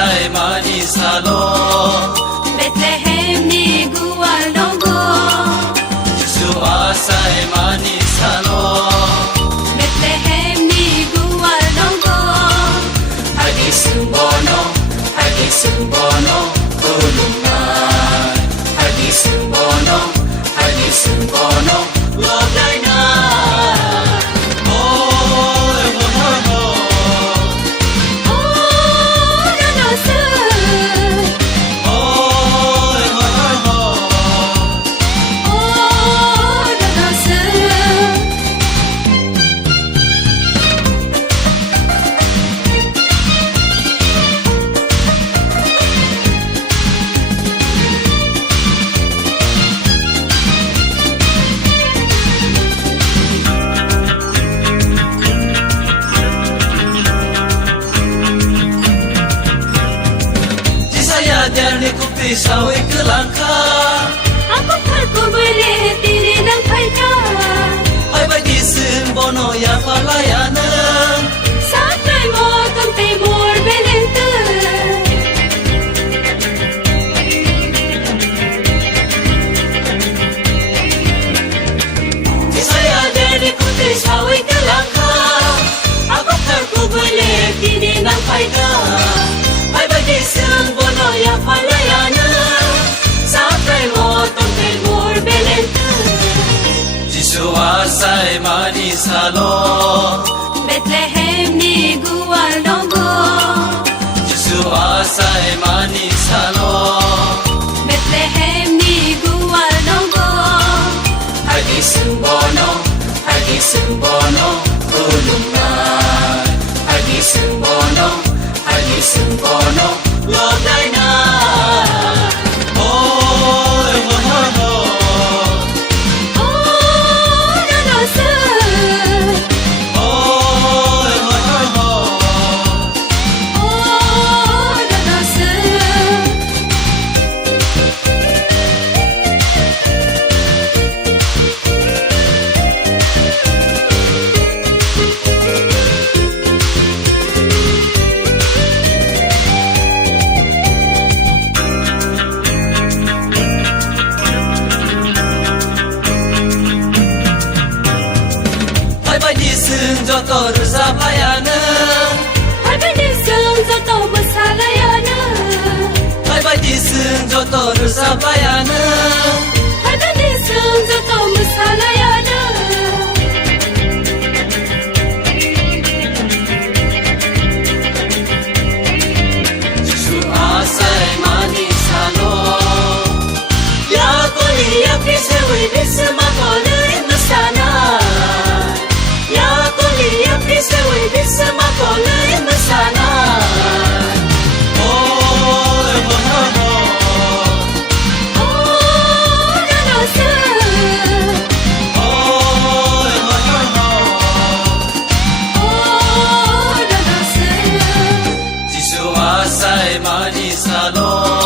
asai manis halo Bethlehem ni gual nonggo Yesus asai manis halo Bethlehem ni gual nonggo Hagi sembono ulungan Hagi sembono lodai na Jani kupi sawi kelangka Aku terku boleh diri nang paika Hai bagi sembono ya palayana Satrai mo tung timur belente Saya jani kupi sawi kelangka Aku terku boleh diri nang paika Hai bagi sembono ya palayana Satrai mo tung timur belente Yesus asai manis halo Bethlehem ni gual nonggo Yesus asai manis halo Bethlehem ni gual nonggo Hagi sembono ulungan Hagi sembono lodai na Joto rusa payana Hai badi sung joto masalayana Hai bagi joto rusa payana Hai badi sung joto masalayana Yesus asai manis halo Ya koli ya pisewi bisma koli mesana Sewi bisma koli mesana Yesus asai manis halo